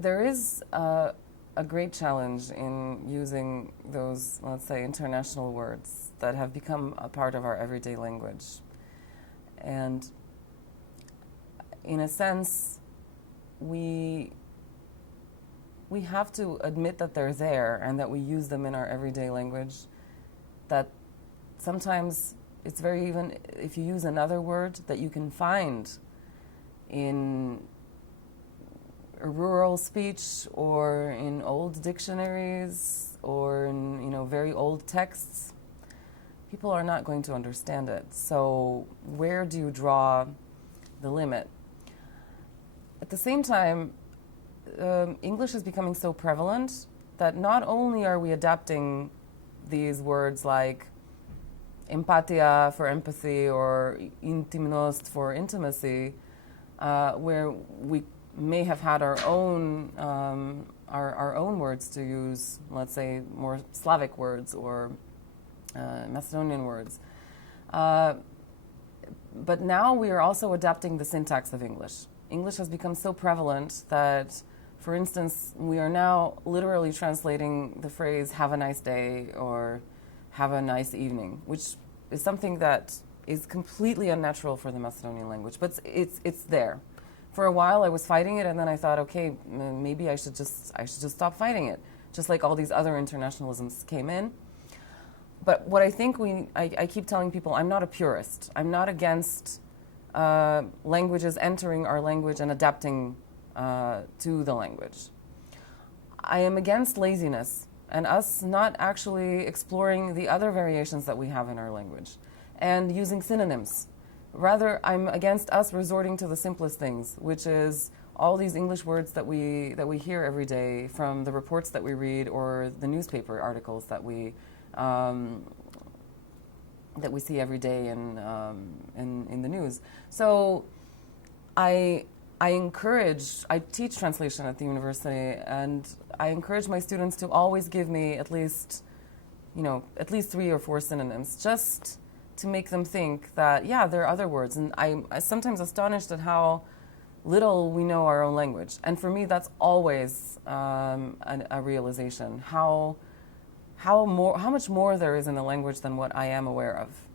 There is a great challenge in using those, let's say, international words that have become a part of our everyday language. And in a sense, we have to admit that they're there and that we use them in our everyday language, that sometimes it's very, even if you use another word that you can find in a rural speech or in old dictionaries or in, very old texts, people are not going to understand it. So where do you draw the limit? At the same time, English is becoming so prevalent that not only are we adapting these words like empatia for empathy or intimnost for intimacy, where we may have had our own words to use, let's say more Slavic words or Macedonian words. But now we are also adapting the syntax of English. English has become so prevalent that, for instance, we are now literally translating the phrase "have a nice day" or "have a nice evening," which is something that is completely unnatural for the Macedonian language, but it's there. For a while, I was fighting it, and then I thought, okay, maybe I should just stop fighting it, just like all these other internationalisms came in. But what I think I keep telling people, I'm not a purist. I'm not against languages entering our language and adapting to the language. I am against laziness and us not actually exploring the other variations that we have in our language and using synonyms. Rather, I'm against us resorting to the simplest things, which is all these English words that we hear every day from the reports that we read or the newspaper articles that we see every day in the news. So I teach translation at the university, and I encourage my students to always give me at least 3 or 4 synonyms, just to make them think that, yeah, there are other words. And I'm sometimes astonished at how little we know our own language. And for me, that's always a realization, how much more there is in the language than what I am aware of.